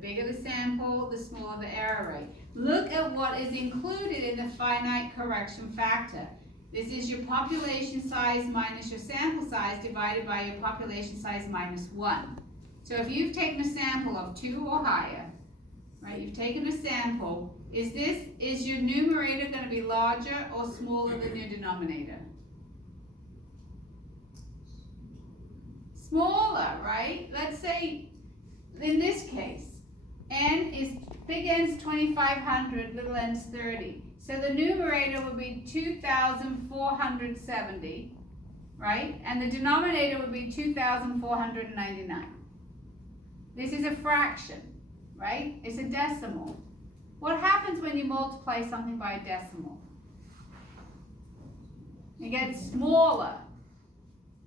bigger the sample, the smaller the error rate. Look at what is included in the finite correction factor. This is your population size minus your sample size divided by your population size minus 1. So if you've taken a sample of 2 or higher, right, you've taken a sample, is your numerator going to be larger or smaller than your denominator? Smaller, right? Let's say, in this case, big N's 2,500, little n's 30. So the numerator would be 2,470, right? And the denominator would be 2,499. This is a fraction, right? It's a decimal. What happens when you multiply something by a decimal? It gets smaller.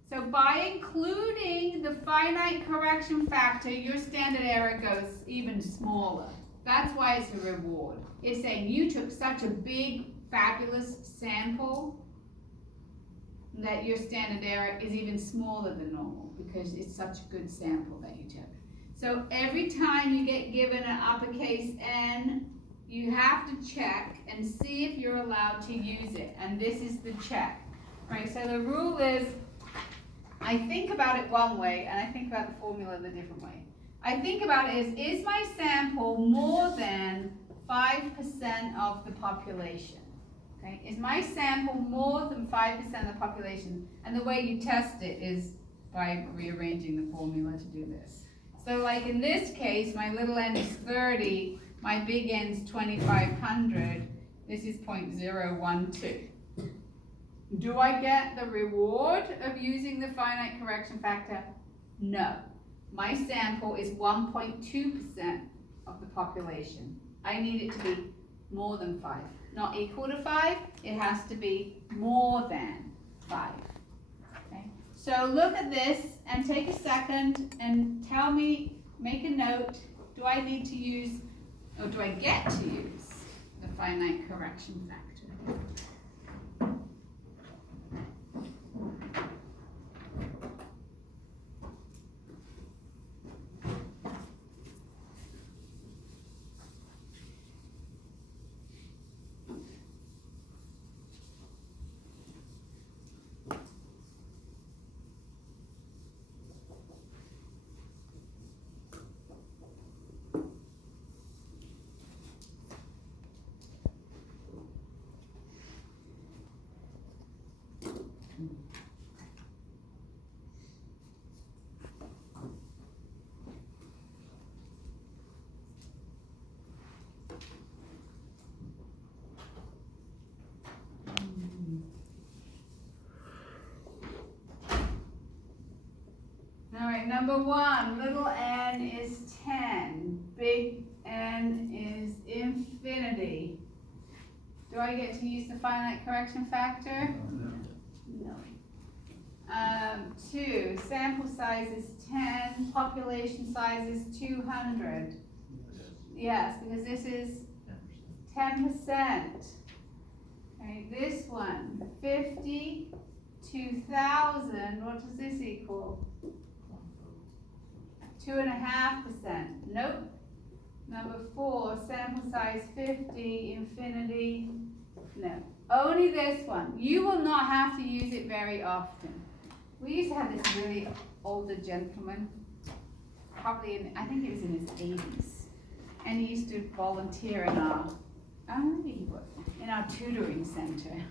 So by including the finite correction factor, your standard error goes even smaller. That's why it's a reward. It's saying you took such a big, fabulous sample that your standard error is even smaller than normal because it's such a good sample that you took. So every time you get given an uppercase N, you have to check and see if you're allowed to use it. And this is the check, right? So the rule is, I think about it one way and I think about the formula the different way. I think about it is my sample more than 5% of the population? Okay, is my sample more than 5% of the population? And the way you test it is by rearranging the formula to do this. So like in this case, my little n is 30, my big N is 2,500, this is 0.012. Do I get the reward of using the finite correction factor? No. My sample is 1.2% of the population. I need it to be more than 5. Not equal to 5, it has to be more than 5. Okay? So look at this and take a second and tell me, make a note, do I need to use, or do I get to use the finite correction factor? Alright, number 1, little n is 10, big N is infinity. Do I get to use the finite correction factor? No. 2, sample size is 10, population size is 200. Yes, because this is 10%. Okay, this one, 50 to 1,000, what does this equal? 2.5%. Nope. Number 4, sample size 50, infinity. No. Only this one. You will not have to use it very often. We used to have this really older gentleman, probably I think he was in his 80s, and he used to volunteer in our tutoring center.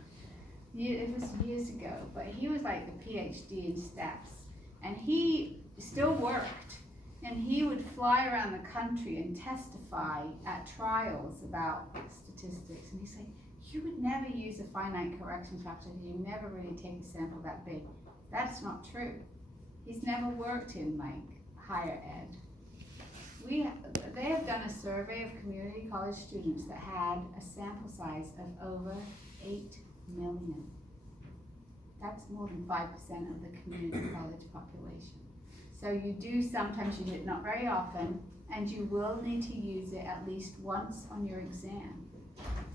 It was years ago, but he was like the PhD in stats, and he still worked. And he would fly around the country and testify at trials about statistics. And he'd say, you would never use a finite correction factor. You never really take a sample that big. That's not true. He's never worked in like higher ed. They have done a survey of community college students that had a sample size of over 8 million. That's more than 5% of the community college population. So you do sometimes use it, not very often, and you will need to use it at least once on your exam.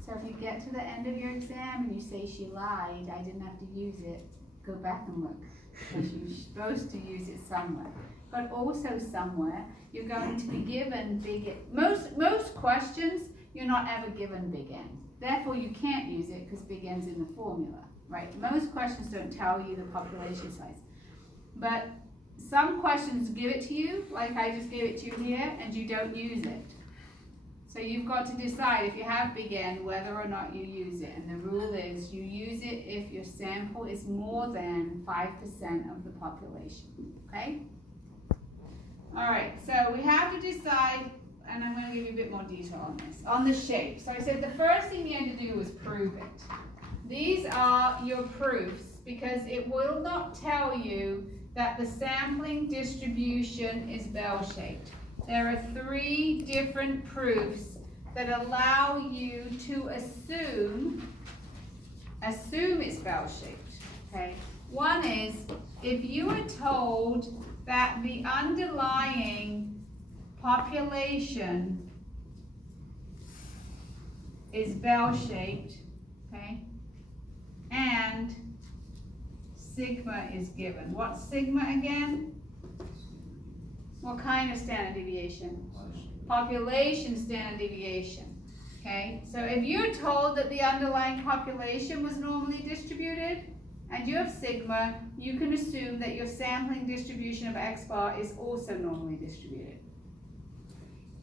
So if you get to the end of your exam and you say she lied, I didn't have to use it, go back and look, because you're supposed to use it somewhere. but also somewhere you're going to be given big, most questions, you're not ever given big N. Therefore, you can't use it because big N's in the formula, right? Most questions don't tell you the population size. But some questions give it to you, like I just gave it to you here, and you don't use it. So you've got to decide if you have big N, whether or not you use it. And the rule is you use it if your sample is more than 5% of the population, okay? All right, so we have to decide, and I'm going to give you a bit more detail on this, on the shape. So I said the first thing you had to do was prove it. These are your proofs, because it will not tell you that the sampling distribution is bell-shaped. There are 3 different proofs that allow you to assume it's bell-shaped, okay? One is, if you are told that the underlying population is bell-shaped, okay, and sigma is given. What's sigma again? What kind of standard deviation? Population standard deviation, okay? So if you're told that the underlying population was normally distributed, and you have sigma, you can assume that your sampling distribution of X bar is also normally distributed.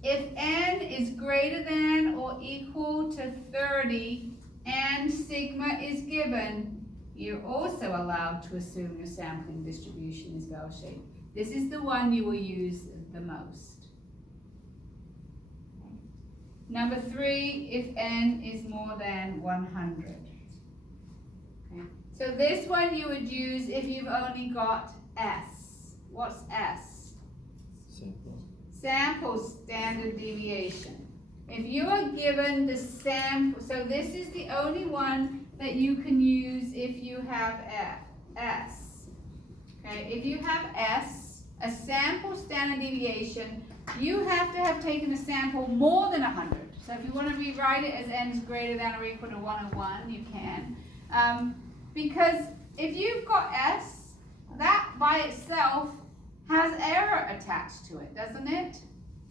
If N is greater than or equal to 30 and sigma is given, you're also allowed to assume your sampling distribution is bell-shaped. This is the one you will use the most. Number 3, if N is more than 100. Okay. So this one you would use if you've only got S. What's S? Sample standard deviation. If you are given the sample, so this is the only one that you can use if you have S. Okay, if you have S, a sample standard deviation, you have to have taken a sample more than 100. So if you want to rewrite it as N is greater than or equal to 101, you can. Because if you've got S, that by itself has error attached to it, doesn't it?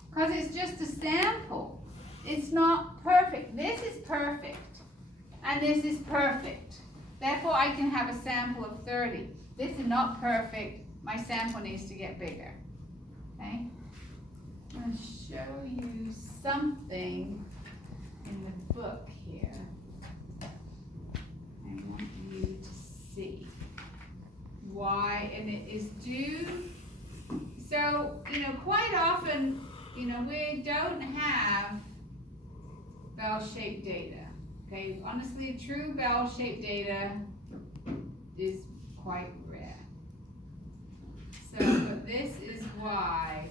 Because it's just a sample. It's not perfect. This is perfect, and this is perfect. Therefore, I can have a sample of 30. This is not perfect. My sample needs to get bigger. Okay? I'm going to show you something in the book here. I want you to see why, and it is due. So, quite often, we don't have bell-shaped data. Okay, honestly, true bell-shaped data is quite rare. So, but this is why.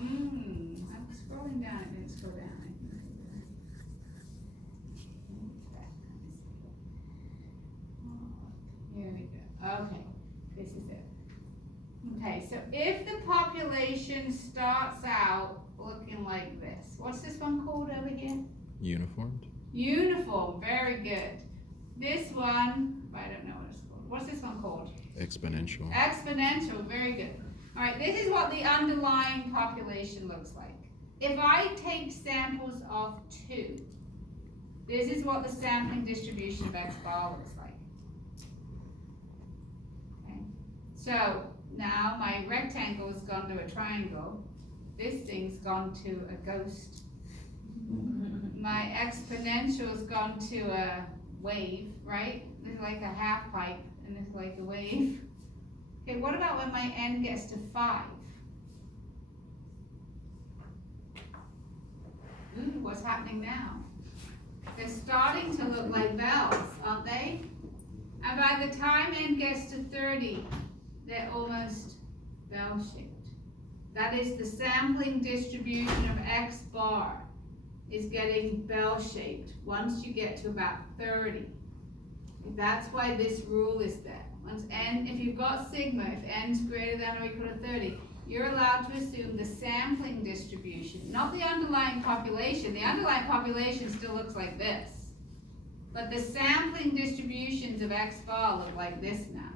I'm scrolling down, it didn't scroll down. Here we go. Okay, this is it. Okay, so if the population starts out looking like this, what's this one called over here? Uniformed. Uniform, very good. This one, I don't know what it's called. What's this one called? Exponential. Exponential, very good. All right, this is what the underlying population looks like. If I take samples of 2, this is what the sampling distribution of X bar looks like. Okay, so now my rectangle has gone to a triangle. This thing's gone to a ghost. My exponential has gone to a wave, right? This is like a half pipe, and this is like a wave. Okay, what about when my N gets to 5? Ooh, what's happening now? They're starting to look like bells, aren't they? And by the time N gets to 30, they're almost bell-shaped. That is, the sampling distribution of X bar is getting bell-shaped once you get to about 30. That's why this rule is there. Once N, if you've got sigma, if N's greater than or equal to 30, you're allowed to assume the sampling distribution, not the underlying population. The underlying population still looks like this. But the sampling distributions of X bar look like this now.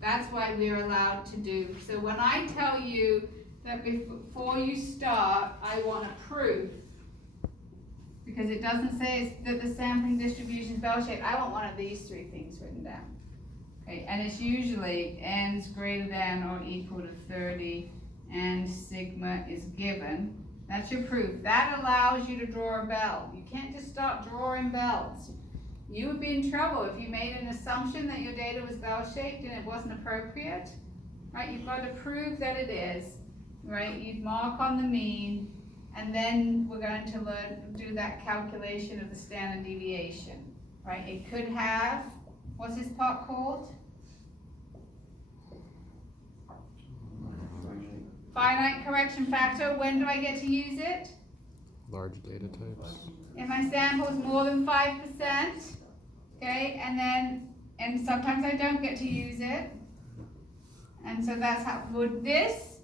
That's why we're allowed to do. So when I tell you that before you start, I want a proof, because it doesn't say that the sampling distribution is bell-shaped, I want one of these three things written down. Okay, and it's usually n's greater than or equal to 30 and sigma is given. That's your proof. That allows you to draw a bell. You can't just start drawing bells. You would be in trouble if you made an assumption that your data was bell-shaped and it wasn't appropriate, right? You've got to prove that it is, right? You'd mark on the mean, and then we're going to do that calculation of the standard deviation, right? It could have, what's this part called? Finite correction factor. When do I get to use it? Large data types. If my sample is more than 5%, okay, and sometimes I don't get to use it. And so that's how, this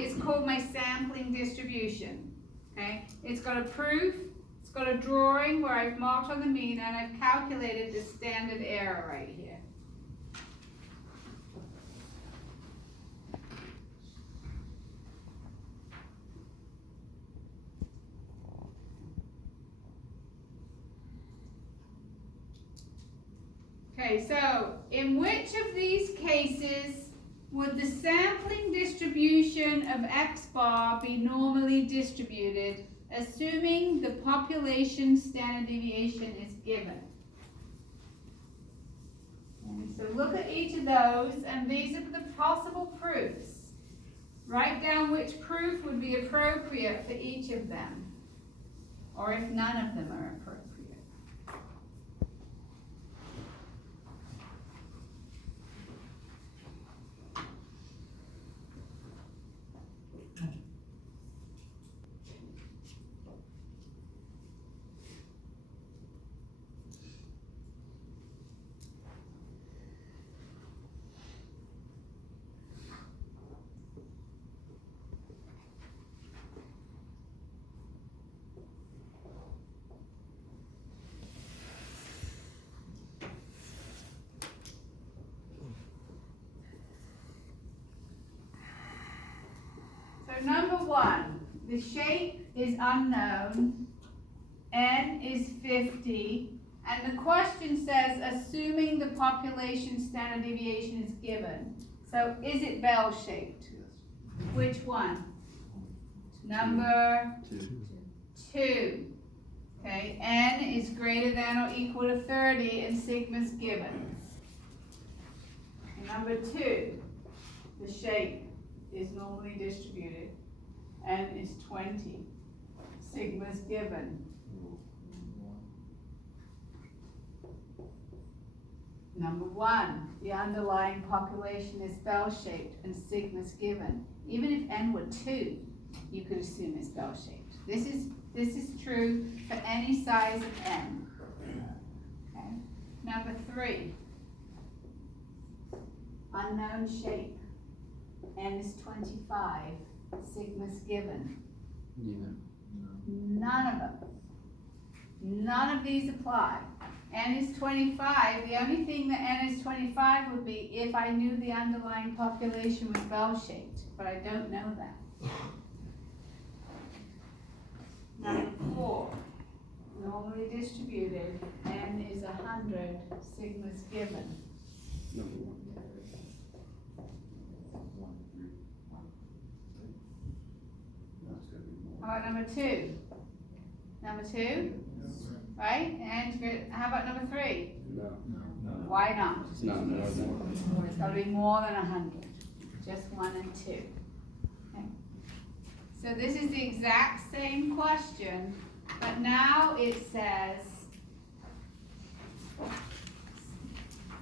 is called my sampling distribution, okay? It's got a proof, it's got a drawing where I've marked on the mean, and I've calculated the standard error right here. Okay, so in which of these cases would the sampling distribution of X bar be normally distributed, assuming the population standard deviation is given? And so look at each of those, and these are the possible proofs. Write down which proof would be appropriate for each of them, or if none of them are appropriate. Number one, the shape is unknown, n is 50, and the question says, assuming the population standard deviation is given. So is it bell-shaped? Which one? Number 2. Okay, n is greater than or equal to 30 and sigma's given. Number 2, the shape is normally distributed. N is 20. Sigma's given. Number 1, the underlying population is bell-shaped and sigma's given. Even if n were 2, you could assume it's bell-shaped. This is true for any size of n. Okay. Number 3, unknown shape. N is 25, sigma's given. None of them. None of these apply. N is 25, the only thing that n is 25 would be if I knew the underlying population was bell-shaped, but I don't know that. Number 4, normally distributed, n is 100, sigma's given. How about number 2? Number 2? Right? And how about number 3? No. Why not? It's not more than. It's got to be more than 100. Just 1 and 2. Okay. So this is the exact same question, but now it says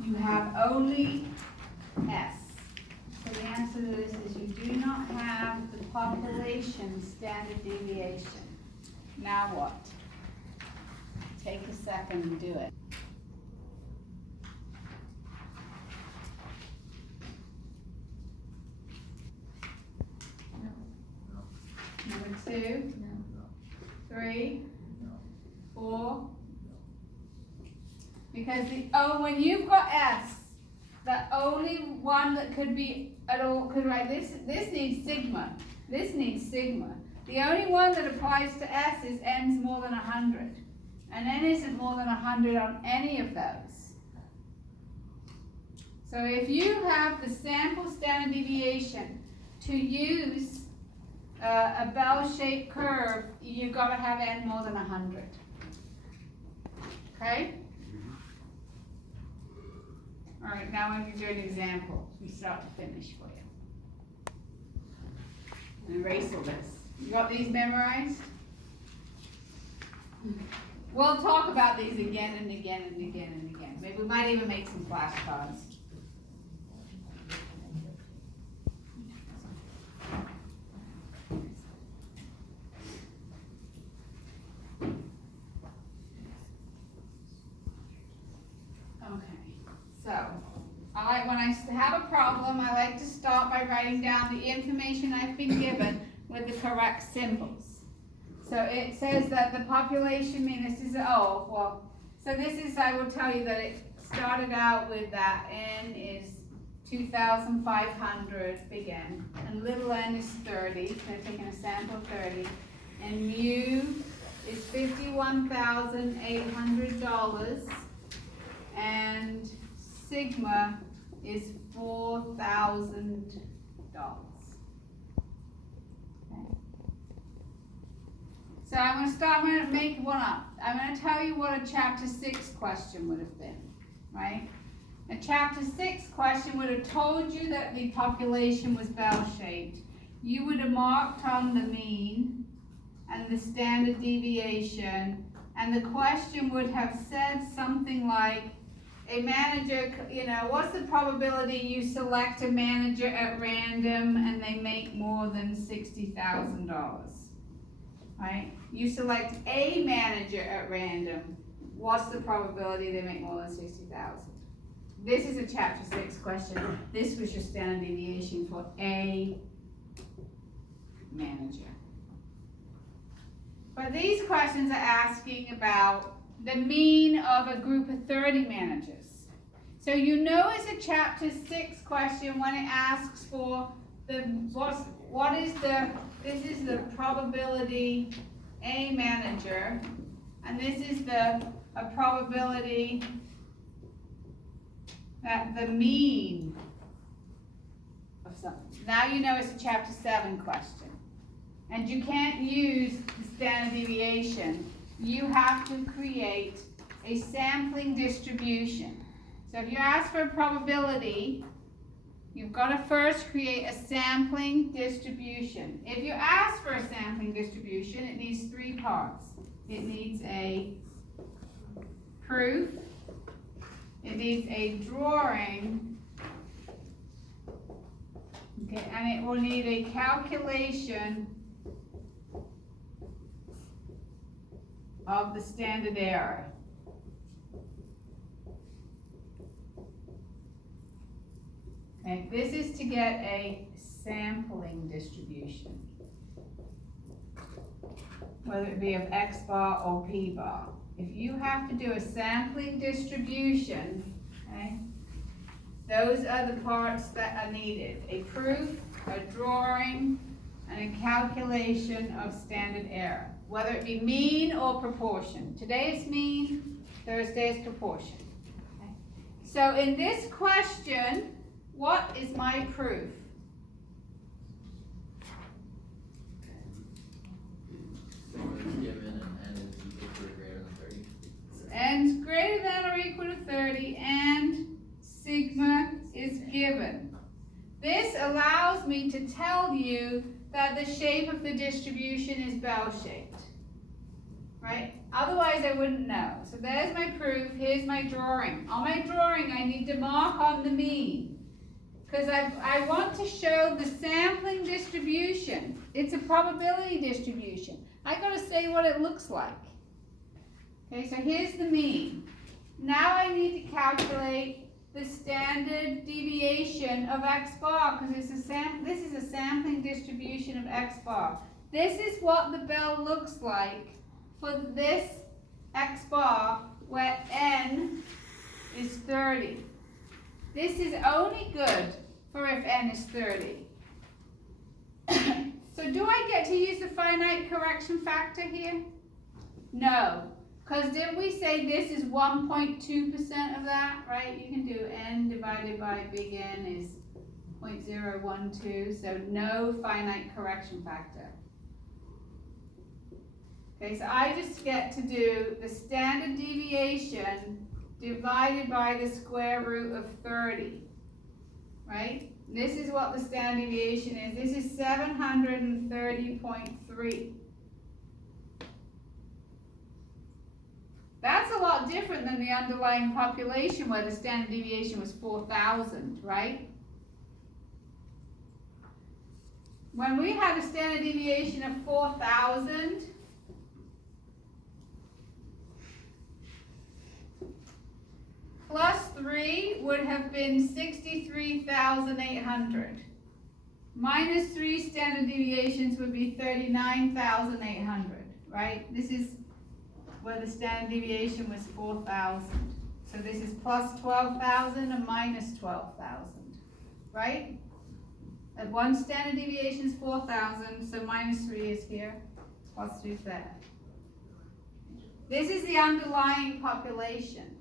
you have only S. So the answer to this is you do not have the population standard deviation. Now what? Take a second and do it. Number 2, 3, 4. Because when you've got S, the only one that could be at all, because right, this needs sigma, this needs sigma. The only one that applies to S is n's more than 100. And n isn't more than 100 on any of those. So if you have the sample standard deviation to use a bell-shaped curve, you've got to have n more than 100. Okay? All right, now I'm going to do an example from start to finish for you. And erase all this. You got these memorized? We'll talk about these again and again and again and again. Maybe we might even make some flashcards. So, when I have a problem, I like to start by writing down the information I've been given with the correct symbols. So it says that the population mean, this is, so this is, I will tell you that it started out with that n is 2,500, big N, and little n is 30, they're taking a sample of 30, and mu is $51,800, and sigma is $4,000. Okay. So I'm going to make one up. I'm going to tell you what a chapter 6 question would have been, right? A chapter 6 question would have told you that the population was bell-shaped. You would have marked on the mean and the standard deviation, and the question would have said something like, a manager, what's the probability you select a manager at random and they make more than $60,000, right? You select a manager at random, what's the probability they make more than 60,000? This is a chapter 6 question. This was your standard deviation for a manager. But these questions are asking about the mean of a group of 30 managers. So you know it's a chapter 6 question when it asks for this is the probability a manager, and this is a probability that the mean of something. Now you know it's a chapter 7 question. And you can't use the standard deviation. You have to create a sampling distribution. So if you ask for a probability, you've got to first create a sampling distribution. If you ask for a sampling distribution, it needs 3 parts. It needs a proof, it needs a drawing, okay, and it will need a calculation of the standard error. Okay, this is to get a sampling distribution, whether it be of X bar or P bar. If you have to do a sampling distribution, okay, those are the parts that are needed. A proof, a drawing, and a calculation of standard error, whether it be mean or proportion. Today it's mean, Thursday is proportion. Okay. So in this question, what is my proof? So it's given and n is equal to or greater than 30. So n's greater than or equal to 30 and sigma is given. This allows me to tell you that the shape of the distribution is bell-shaped, right? Otherwise I wouldn't know. So there's my proof, here's my drawing. On my drawing I need to mark on the mean, because I want to show the sampling distribution. It's a probability distribution. I got to say what it looks like. Okay, so here's the mean. Now I need to calculate the standard deviation of X bar, because this is a sampling distribution of X bar. This is what the bell looks like for this X bar where n is 30. This is only good for if n is 30. So do I get to use the finite correction factor here? No, because didn't we say this is 1.2% of that, right? You can do n divided by big N is 0.012, so no finite correction factor. Okay, so I just get to do the standard deviation divided by the square root of 30, right? This is what the standard deviation is. This is 730.3. That's a lot different than the underlying population where the standard deviation was 4,000, right? When we had a standard deviation of 4,000, plus 3 would have been 63,800. Minus 3 standard deviations would be 39,800, right? This is where the standard deviation was 4,000. So this is plus 12,000 and minus 12,000, right? And one standard deviation is 4,000, so minus 3 is here, plus 3 is there. This is the underlying population.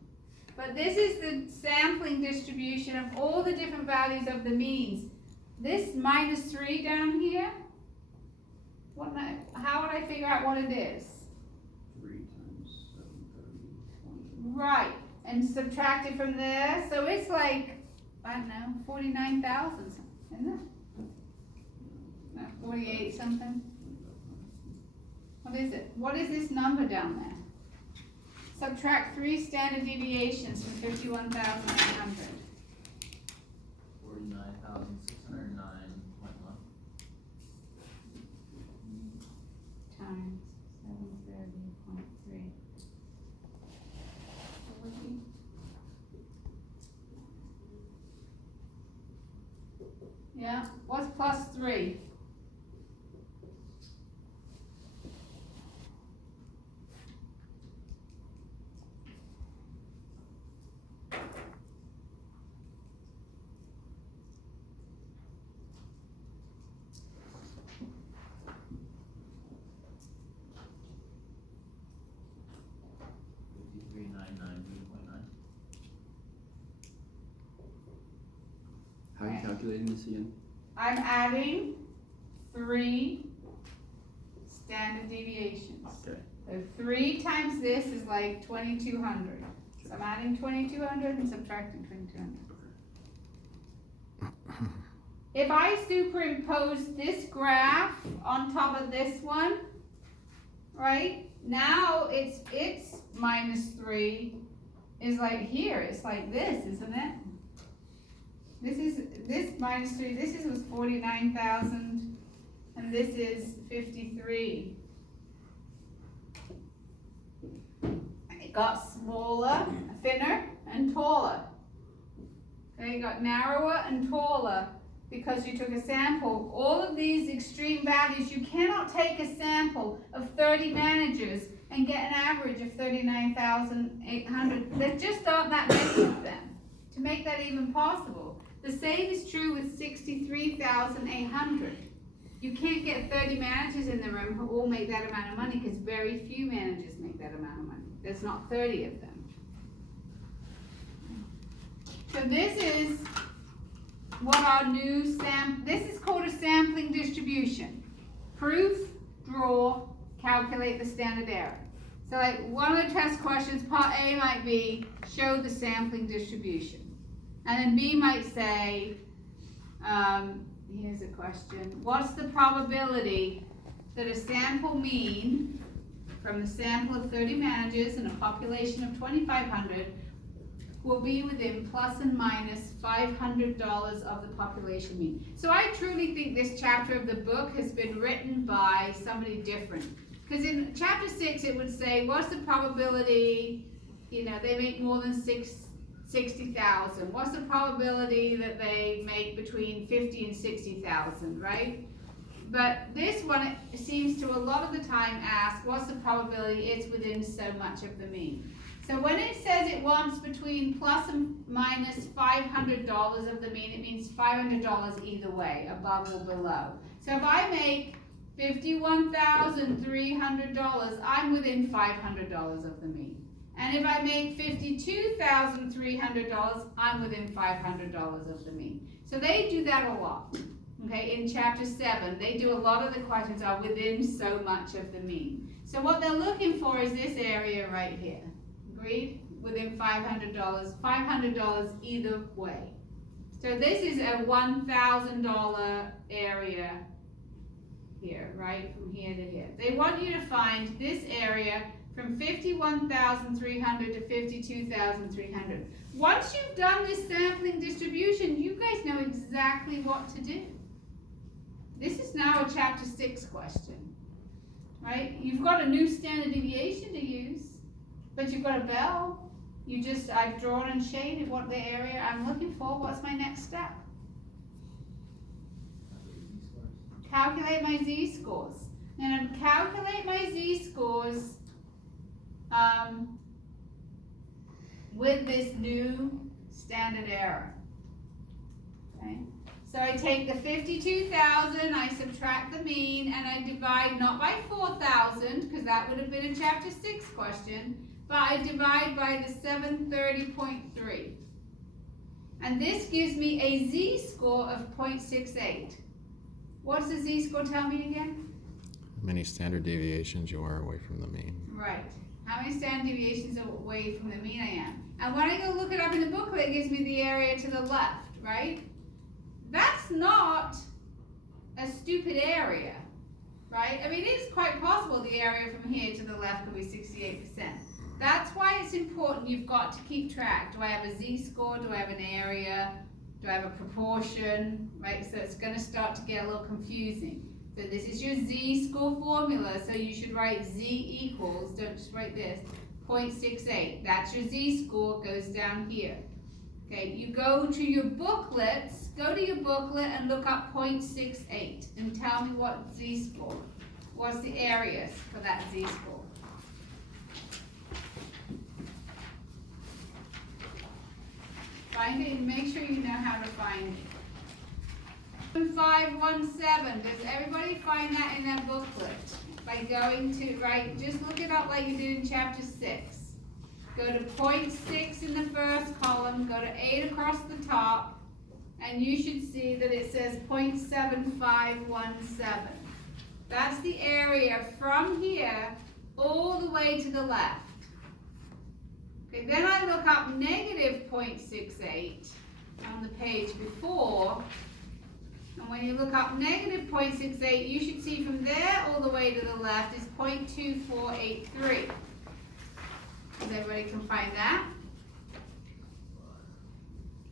But this is the sampling distribution of all the different values of the means. This minus 3 down here, how would I figure out what it is? 3 times 730. Right, and subtract it from there, so it's like, I don't know, 49,000, isn't it? No, 48 something? What is it? What is this number down there? Subtract 3 standard deviations from 51,800. 49,609.1. Times 730.3. Yeah, what's plus 3? How are you calculating this again? I'm adding 3 standard deviations. Okay. So 3 times this is like 2,200. So I'm adding 2,200 and subtracting 2,200. If I superimpose this graph on top of this one, right? Now it's minus 3 is like here. It's like this, isn't it? This minus 3, was 49,000, and this is 53. It got smaller, thinner, and taller. Okay, it got narrower and taller because you took a sample. All of these extreme values, you cannot take a sample of 30 managers and get an average of 39,800. There just aren't that many of them to make that even possible. The same is true with 63,800. You can't get 30 managers in the room who all make that amount of money because very few managers make that amount of money. There's not 30 of them. So this is what our new this is called a sampling distribution. Proof, draw, calculate the standard error. So like one of the test questions, part A might be, show the sampling distribution. And then B might say, here's a question, what's the probability that a sample mean from the sample of 30 managers and a population of 2,500 will be within plus and minus $500 of the population mean? So I truly think this chapter of the book has been written by somebody different. Because in chapter 6 it would say, what's the probability, they make more than 60,000. What's the probability that they make between 50 and 60,000, right? But this one, it seems to a lot of the time ask, what's the probability it's within so much of the mean? So when it says it wants between plus and minus $500 of the mean, it means $500 either way, above or below. So if I make $51,300, I'm within $500 of the mean. And if I make $52,300, I'm within $500 of the mean. So they do that a lot. Okay, in chapter 7, they do a lot of the questions are within so much of the mean. So what they're looking for is this area right here. Agreed? Within $500, $500 either way. So this is a $1,000 area here, right? From here to here. They want you to find this area from 51,300 to 52,300. Once you've done this sampling distribution, you guys know exactly what to do. This is now a chapter 6 question, right? You've got a new standard deviation to use, but you've got a bell. I've drawn and shaded what the area I'm looking for. What's my next step? Calculate my z-scores. And calculate my z-scores with this new standard error. Okay? So I take the 52,000, I subtract the mean, and I divide not by 4,000, because that would have been a chapter 6 question, but I divide by the 730.3. And this gives me a z-score of 0.68. What's the z-score tell me again? How many standard deviations you are away from the mean. Right. How many standard deviations away from the mean I am. And when I go look it up in the booklet, it gives me the area to the left, right? That's not a stupid area, right? I mean, it is quite possible the area from here to the left could be 68%. That's why it's important you've got to keep track. Do I have a z-score? Do I have an area? Do I have a proportion? Right, so it's going to start to get a little confusing. So this is your z-score formula, so you should write z equals, don't just write this, 0.68. That's your z-score, goes down here. Okay, you go to your booklets, go to your booklet and look up 0.68 and tell me what z-score, what's the areas for that z-score. Find it and make sure you know how to find it. 517, does everybody find that in their booklet? By going to, right, just look it up like you did in chapter 6. Go to 0.6 in the first column, go to 8 across the top, and you should see that it says 0.7517. That's the area from here all the way to the left. Okay, then I look up negative 0.68 on the page before, and when you look up negative 0.68, you should see from there all the way to the left is 0.2483. Does everybody can find that?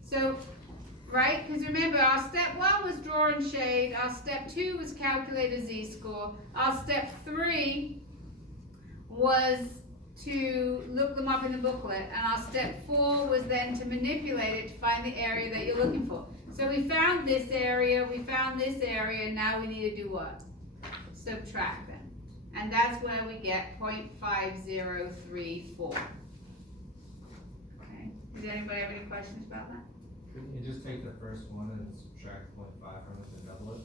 So, right, because remember our step 1 was draw and shade, our step 2 was calculate a z-score, our step 3 was to look them up in the booklet, and our step 4 was then to manipulate it to find the area that you're looking for. So we found this area, we found this area, and now we need to do what? Subtract them. And that's where we get 0.5034. Okay, does anybody have any questions about that? Couldn't you just take the first one and subtract 0.5 from it and double it?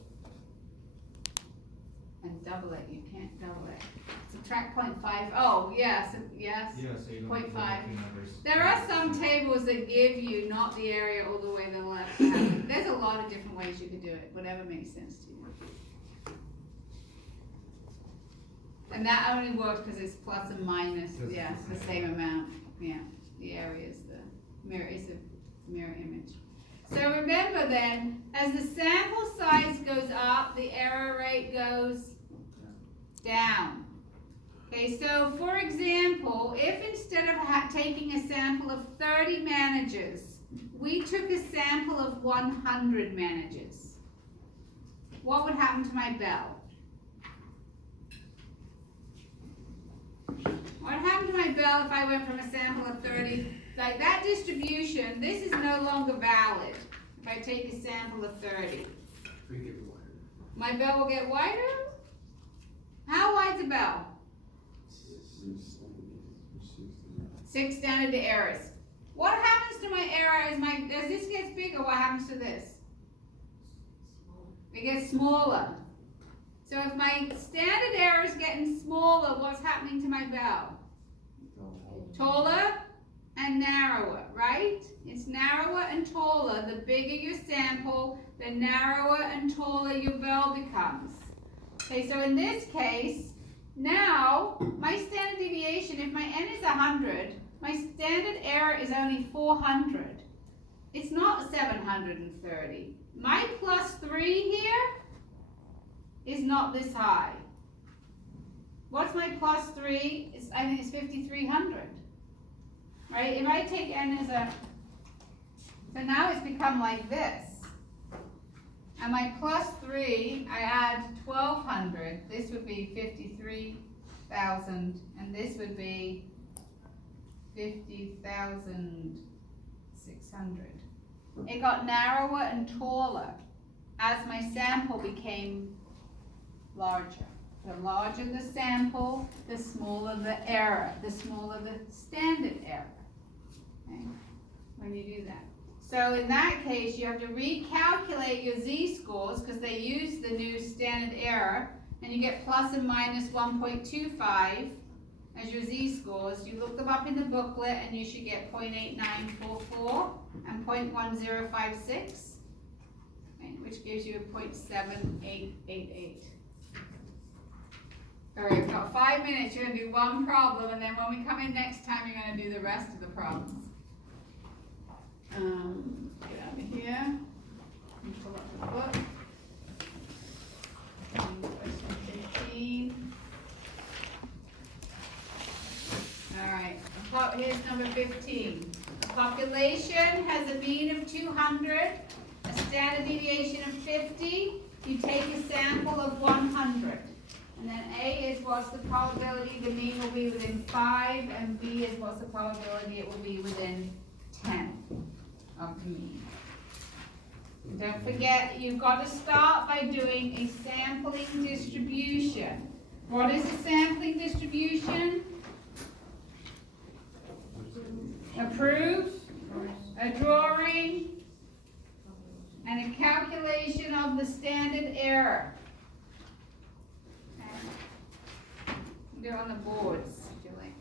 And double it, you can't double it. Subtract 0.5, oh, yes, yes. Yeah, so you don't 0.5. put the two numbers. There are some tables that give you not the area all the way to the left. There's a lot of different ways you could do it, whatever makes sense to you. And that only works because it's plus and minus, yeah, it's the same amount. Yeah, the area is the mirror, is a mirror image. So remember then, as the sample size goes up, the error rate goes down. Okay, so for example, if instead of taking a sample of 30 managers, we took a sample of 100 managers, what would happen to my bell? What happened to my bell if I went from a sample of 30? Like that distribution, this is no longer valid if I take a sample of 30. My bell will get wider? How wide's the bell? 6 standard errors. What happens to my error as this gets bigger, what happens to this? It gets smaller. So if my standard error is getting smaller, what's happening to my bell? Taller and narrower, right? It's narrower and taller. The bigger your sample, the narrower and taller your bell becomes. Okay, so in this case, now my standard deviation, if my n is 100, my standard error is only 400. It's not 730. My plus 3 here is not this high. What's my plus 3? I think it's 5,300. Right? If I take n as so now it's become like this. And my plus 3, I add 1,200. This would be 53,000. And this would be 50,600. It got narrower and taller as my sample became larger. The larger the sample, the smaller the error, the smaller the standard error. Okay? When you do that. So in that case, you have to recalculate your z-scores because they use the new standard error, and you get plus and minus 1.25 as your z-scores. You look them up in the booklet, and you should get 0.8944 and 0.1056, okay, which gives you a 0.7888. All right, we've got 5 minutes. You're going to do one problem, and then when we come in next time, you're going to do the rest of the problems. Get out of here and pull up the book. Question 15. All right, here's number 15. A population has a mean of 200, a standard deviation of 50. You take a sample of 100. And then A is what's the probability the mean will be within 5, and B is what's the probability it will be within 10 of the mean. And don't forget, you've got to start by doing a sampling distribution. What is a sampling distribution? A proof, a drawing, and a calculation of the standard error. Do it on the boards, if you like.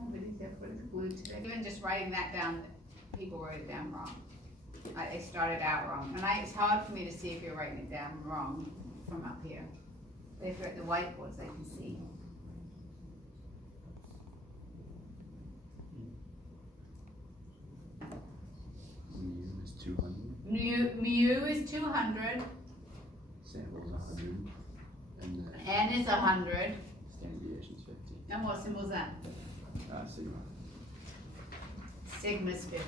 Nobody's there for the glued today. Even just writing that down, people wrote it down wrong. They started out wrong. And it's hard for me to see if you're writing it down wrong from up here. But if you're at the whiteboards, I can see. Mu is 200. Mu is 200. Sample's 100. And the N is 100. standard deviation is 50. And what symbol is that? Sigma. Sigma's 50.